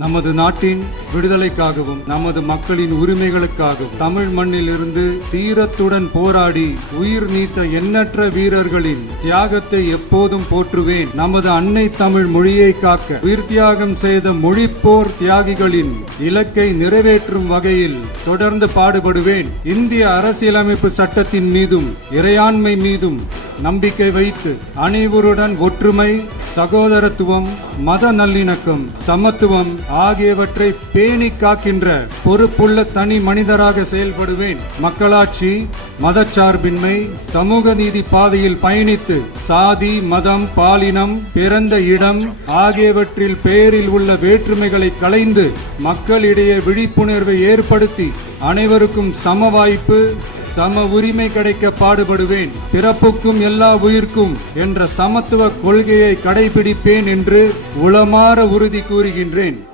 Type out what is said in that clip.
நமது நாட்டின் விடுதலைக்காகவும் நமது மக்களின் உரிமைகளுக்காகவும் தமிழ் மண்ணில் இருந்து தீரத்துடன் போராடி உயிர் நீத்த எண்ணற்ற வீரர்களின் தியாகத்தை எப்போதும் போற்றுவேன். நமது அன்னை தமிழ் மொழியை காக்க உயிர் தியாகம் செய்த மொழிப்போர் தியாகிகளின் இலக்கை நிறைவேற்றும் வகையில் தொடர்ந்து பாடுபடுவேன். இந்திய அரசியலமைப்பு சட்டத்தின் மீதும் இறையாண்மை மீதும் நம்பிக்கை வைத்து அனைவருடன் ஒற்றுமை, சகோதரத்துவம், மத நல்லிணக்கம், சமத்துவம் ஆகியவற்றை பேணி காக்கின்ற பொறுப்புள்ள தனி மனிதராக செயல்படுவேன். மக்களாட்சி, மதச்சார்பின்மை, சமூக நீதி பாதையில் பயணித்து சாதி, மதம், பாலினம், பிறந்த இடம் ஆகியவற்றில் பெயரில் உள்ள வேற்றுமைகளை களைந்து மக்களிடையே விழிப்புணர்வை ஏற்படுத்தி அனைவருக்கும் சம வாய்ப்பு, சம உரிமை கிடைக்க பாடுபடுவேன். பிறப்புக்கும் எல்லா உயிர்க்கும் என்ற சமத்துவ கொள்கையை கடைபிடிப்பேன் என்று உளமாற உறுதி கூறுகின்றேன்.